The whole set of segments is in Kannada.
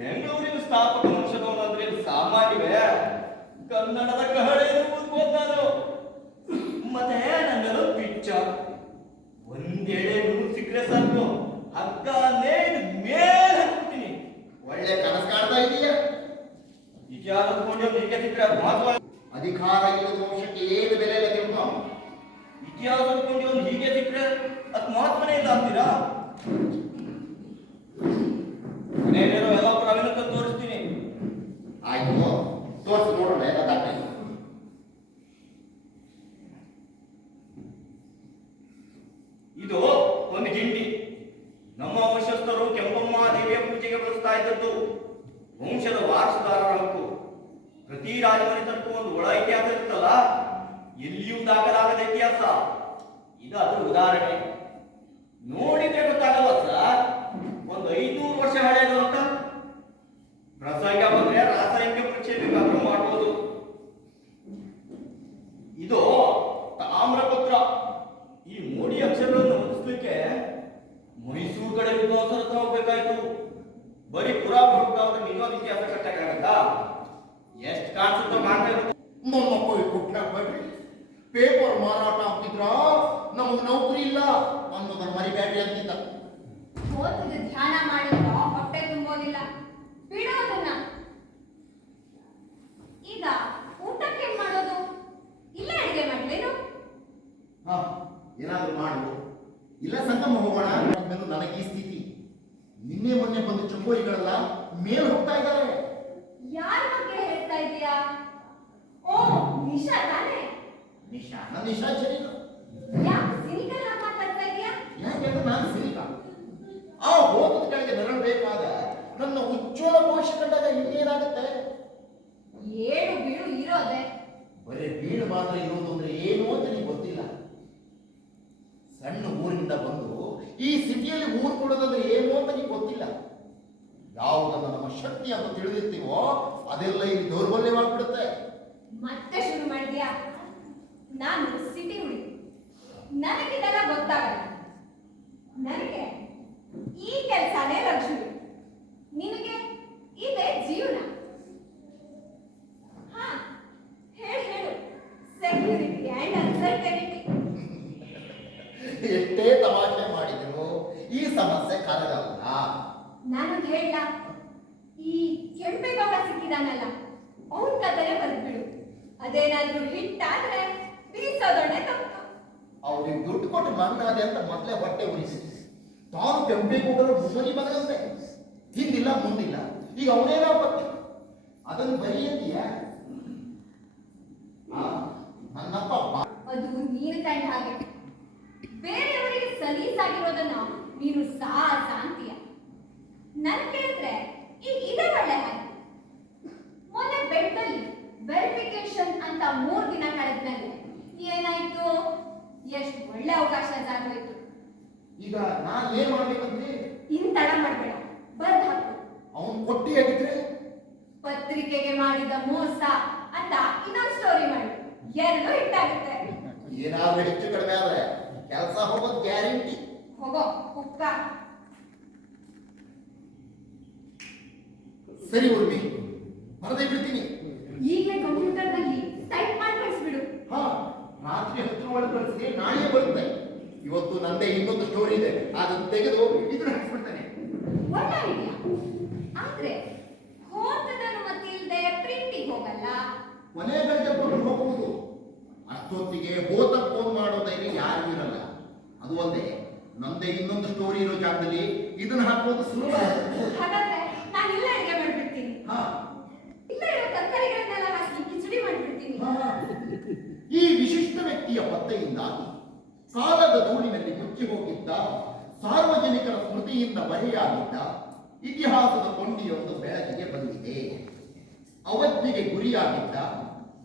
ಬೆಂಗಳೂರಿನ ಸ್ಥಾಪಕ ವಂಶದವನಾದ್ರೆ ಇದು ಸಾಮಾನ್ಯವೇ? ಕನ್ನಡದ ಕಹಳೆಯನ್ನು ನಾನು ಮತ್ತೆ ನನ್ನೆಲ್ಲ ಪಿಚ್ಚ ಒಂದೆಡೆ ನೂರು ಸಿಕ್ಕರೆ ಸಾಕು. ಹಗ್ಗ ನೇಣು ಮೇಲೆ ಹಾಕ್ಬಿಡ್ತೀನಿ ಒಳ್ಳೆ ಕನಸು ಕಾಣ್ತಾ ಇದೀಯ. ಇತಿಹಾಸ ಕೊಂಡು ಹೀಗೆ ಸಿಕ್ಕರೆ ಅದು ಮಹತ್ವ ಅಧಿಕಾರ ಇಲ್ಲದ ಏನು ಬೆಲೆ ಇಲ್ಲ ಕೊಂಡು ಒಂದು ಹೀಗೆ ಸಿಕ್ಕರೆ ಅದು ಮಹತ್ವನೇ ಇಲ್ಲ ಅಂತೀರಾ? ಇದ್ದದ್ದು ವಂಶದ ವಾರಸುದಾರರ ಹಕ್ಕು. ಪ್ರತಿ ರಾಜಮನೆತನಕ್ಕೂ ಒಂದು ಒಳ ಇತಿಹಾಸ ಇರುತ್ತಲ್ಲ? ಎಲ್ಲಿಯೂ ದಾಖಲಾಗದ ಇತಿಹಾಸ. ಇದು ಅದರ ಉದಾಹರಣೆ. ನೋಡಿದ್ರೆ ಗೊತ್ತಾಗಲ್ಲ ಸರ್? ಒಂದು ಐನೂರು ವರ್ಷ ಹಳೆಯದು ಅಂತ? ರಾಸಾಯನಿಕ ಬಂದ್ರೆ ರಾಸಾಯನಿಕ ಪರೀಕ್ಷೆ ಬೇಕಾದ್ರೂ ಮಾಡ್ಬೋದು. ಇದು ತಾಮ್ರಪತ್ರ. ಈ ಮೋಡಿ ಅಕ್ಷರಗಳನ್ನು ಮುಗಿಸ್ಲಿಕ್ಕೆ ಮೈಸೂರು ಕಡೆ ವಿದ್ವಾಂಸರ ಹತ್ರ ಹೋಗ್ಬೇಕಾಯ್ತು. ಬರೀ ಪುರಾತನ ಇನ್ನೊಂದು ಇತಿಹಾಸ ಕಟ್ಟಕ್ಕಾಗತ್ತಾ ಎಷ್ಟು ಕಾಣಿಸುತ್ತೋ ಇರುತ್ತೆ ನಮ್ಮ ಕೊಯ್ ಕೊಟ್ಟ ಬೇಡ್ರಿ ಪೇಪರ್ ಮಾರಾಟ ಆಗ್ತಿದ್ರ? ನಮಗ್ ನೌಕರಿ ಇಲ್ಲ. ಅನ್ನೋದನ್ನ ಮರಿಬೇಡ್ರಿ ಅಂತಿದ್ದ. ಓದಿದ ಧ್ಯಾನ ಮಾಡಿದ್ರು ಹೊಟ್ಟೆ ತುಂಬೋದಿಲ್ಲ. ಬಿಡೋದನ್ನ ಈಗ ಊಟಕ್ಕೆ ಏನ್ ಮಾಡೋದು? ಇಲ್ಲ ಅಡಿಗೆ ಮಾಡ್ಲೇನು ಹಾ ಏನಾದ್ರೂ ಮಾಡು. ಇಲ್ಲ ಸಂಗಮ ಹೋಗೋಣ. ನನಗೆ ಈ ಸ್ಥಿತಿ ನಿನ್ನೆ ಮೊನ್ನೆ ಬಂದ ಚಂಬೋರಿಗಳೆಲ್ಲ ಮೇಲ್ ಹೋಗ್ತಾ ಇದ್ದಾರೆ. ಯಾರ ಬಗ್ಗೆ ಹೇಳ್ತಾ ಇದೀಯಾ ಓ ನಿಶಾ ತಾನೇ? ನಿಶಾ ನನ್ನ ನಿಶಾಚರಿ ಯಾಕೆ ಸಿನಿಕಲ್ ಆಗಿ ಮಾತಾಡ್ತಾ ಇದೀಯಾ ಯಾಕೆಂದ್ರೆ ನಾನು ಸಿನಿಕ. ಆ ಹೋಗದ ಕೆಳಗೆ ನೆರಳಬೇಕಾದ ನನ್ನ ಉಜ್ವಲ ಭವಿಷ್ಯ ಕಂಡಾಗ ಇನ್ನೇನಾಗುತ್ತೆ? ಏಳು ಬೀಳು ಇರೋದೆ. ಬರೀ ಬೀಳು ಮಾತ್ರ ಇರೋದು ಅಂದ್ರೆ ಏನು ಅಂತ ನಿಮಗೆ ಗೊತ್ತಿಲ್ಲ. ಸಣ್ಣ ಊರಿಂದ ಬಂದು ಈ ಸಿಟಿಯಲ್ಲಿ ಊರು ಕೊಡೋದಂದ್ರೆ ಏನು ಅಂತ ಗೊತ್ತಿಲ್ಲ ಯಾವುದನ್ನ ನಮ್ಮ ಶಕ್ತಿ ಅಂತ ತಿಳಿದಿರ್ತೀವೋ ಅದೆಲ್ಲ ಇಲ್ಲಿ ದೌರ್ಬಲ್ಯವಾಗ್ಬಿಡುತ್ತೆ ಮತ್ತೆ ಶುರು ಮಾಡಿದ್ಯಾ? ನಾನು ಸಿಟಿ ಹುಡುಗಿ. ನನಗಿದೆಲ್ಲ ಗೊತ್ತಾಗಲ್ಲ. ನನಗೆ ಈ ಕೆಲಸನೇ ಲಕ್ಷ್ಮಿ. ನಿನಗೆ ಇದೇ ಜೀವನ. ಹಾ ಹೇಳು ಹೇಳು. ಸೆಕ್ಯೂರಿಟಿ ಅಂಡ್ ಅನ್ಸರ್ಟನಿಟಿ ಎಷ್ಟೇ ತಮಾಷೆ ಮಾಡಿದ್ರು ಈ ಸಮಸ್ಯೆ ಕರಗಲ್ಲ ನಾನು ಹೇಳ ಈ ಕೆಂಪೇಗೌಡ ಸಿಕ್ಕಿದಾನಲ್ಲ, ಅವನ್ ಕಥನೆ ಬರ್ದ್ಬಿಡು. ಅದೇನಾದ್ರೂ ಹಿಟ್ಟಾದ್ರೆ ಬೀಸೋದೊಡೆ ತಪ್ಪು. ಅವ್ರಿಗೆ ದುಡ್ಡು ಕೊಟ್ಟು ಮನ್ನಾದೆ ಅಂತ ಮೊದಲೇ ಹೊಟ್ಟೆ ಉಳಿಸಿ ತಾನು ಕೆಂಪೇಗೌಡರು ಮುಸಲಿ ಮಗನಂತೆ. ಹಿಂದಿಲ್ಲ, ಮುಂದಿಲ್ಲ. ಈಗ ಅವನೇನೋ ಪತ್ತೆ ಅದನ್ನು ಬರೆಯತೀಯ ನನ್ನಪ್ಪ ಬಾ- ಅದು ನೀನು ಕಂಡ ಹಾಗೆ ಬೇರೆಯವರಿಗೆ ಸಲೀಸಾಗಿರೋದನ್ನ ನೀನು ಸಾಹಸ ಅಂತೀಯ ನನ್ ಕೇಳಿದ್ರೆ ಈಗ ಇದೇ ಒಳ್ಳೆ ಹಾಗೆ ಮೊನ್ನೆ ಬೆಟ್ಟಲ್ಲಿ ವೆರಿಫಿಕೇಶನ್ ಅಂತ ಮೂರ್ ದಿನ ಕಳೆದ್ಮೇಲೆ ಏನಾಯ್ತು ಎಷ್ಟು ಒಳ್ಳೆ ಅವಕಾಶ ಜಾಗೋಯ್ತು ಈಗ ನಾನು ಏನ್ ಮಾಡ್ಬೇಕಂದ್ರೆ ಇನ್ ತಡ ಮಾಡ್ಬೇಡ ಬರ್ದ್ ಹಾಕು. ಅವನ್ ಕೊಟ್ಟಿ ಹೇಳಿದ್ರೆ ಪತ್ರಿಕೆಗೆ ಮಾಡಿದ ಮೋಸ ಅಂತ ಇನ್ನೊಂದು ಸ್ಟೋರಿ ಮಾಡಿ. ಎರಡು ಹಿಟ್ಟಾಗುತ್ತೆ. ಏನಾದ್ರೂ ಹೆಚ್ಚು ಕಡಿಮೆ ಆದ್ರೆ ಕೆಲಸ ಹೋಗೋದ್ ಗ್ಯಾರಂಟಿ ಹೋಗೋ ಕುಕ್ಕ ಸರಿ ಉರ್ಮಿ ಬರದೇ ಬಿಡ್ತೀನಿ. ಈಗಲೇ ಕಂಪ್ಯೂಟರ್ನಲ್ಲಿ ಟೈಪ್ ಮಾಡಿ ಕಳಿಸ್ಬಿಡು. ಹಾ ರಾತ್ರಿ ಹತ್ತು ಒಳಗೆ ಕಳಿಸಿ ನಾಳೆ ಬರುತ್ತೆ. ಇವತ್ತು ನಂದೆ ಇನ್ನೊಂದು ಸ್ಟೋರಿ ಇದೆ. ಅದನ್ನು ತೆಗೆದು ಒಳ್ಳೆ ಐಡಿಯಾ ಆದ್ರೆ ಹೋಟದ ಅನುಮತಿ ಇಲ್ಲದೆ ಪ್ರಿಂಟಿಗೆ ಹೋಗಲ್ಲ? ಕೊನೆ ಗಂಟೆ ಕೊಟ್ಟು ಹೋಗುವುದು ಅಷ್ಟೊತ್ತಿಗೆ ಹೋತ ಫೋನ್ ಮಾಡೋ ಧೈರ್ಯ ಯಾರು ಇರಲ್ಲ. ಅದು ಒಂದೇ ನಂದೇ ಇನ್ನೊಂದು ಸ್ಟೋರಿ ಇರೋ ಜಾಗದಲ್ಲಿ ಇದನ್ನ ಹಾಕೋದು ಸುಲಭ. ಹಾಗಾದ್ರೆ ಇಲ್ಲೇ ಅಡಿಗೆ ಮಾಡ್ಬಿಡ್ತೀನಿ ಹಾ ಇಲ್ಲೇ ಇರೋ ತರಕಾರಿಗಳನ್ನೆಲ್ಲ ಹಾಕಿ ಕಿಚಡಿ ಮಾಡ್ಬಿಡ್ತೀನಿ ಹಾ. ಈ ವಿಶಿಷ್ಟ ವ್ಯಕ್ತಿಯ ಪತ್ತೆಯಿಂದಾಗಿ ಕಾಲದ ಧೂಳಿನಲ್ಲಿ ಮುಚ್ಚಿ ಹೋಗಿದ್ದ ಸಾರ್ವಜನಿಕರ ಸ್ಮೃತಿಯಿಂದ ಬರೆಯಾಗಿದ್ದ ಇತಿಹಾಸದ ಕೊಂಡಿಯೊಂದು ಬೆಳಕಿಗೆ ಬಂದಿದೆ. ಅವತ್ತಿಗೆ ಗುರಿಯಾಗಿದ್ದ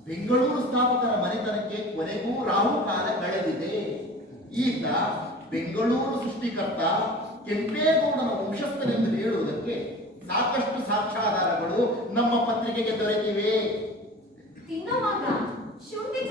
ಬೆಂಗಳೂರು ಸ್ಥಾಪಕರ ಮನೆತನಕ್ಕೆ ಕೊನೆಗೂ ರಾಹುಕಾಲ ಕಳೆದಿದೆ. ಈಗ ಬೆಂಗಳೂರು ಸೃಷ್ಟಿಕರ್ತ ಕೆಂಪೇಗೌಡನ ವಂಶಸ್ಥನೆಂದು ಹೇಳುವುದಕ್ಕೆ ಸಾಕಷ್ಟು ಸಾಕ್ಷಾಧಾರಗಳು ನಮ್ಮ ಪತ್ರಿಕೆಗೆ ದೊರೆತಿವೆ. ತಿನ್ನೋವಾಗ ಶುಂಠಿ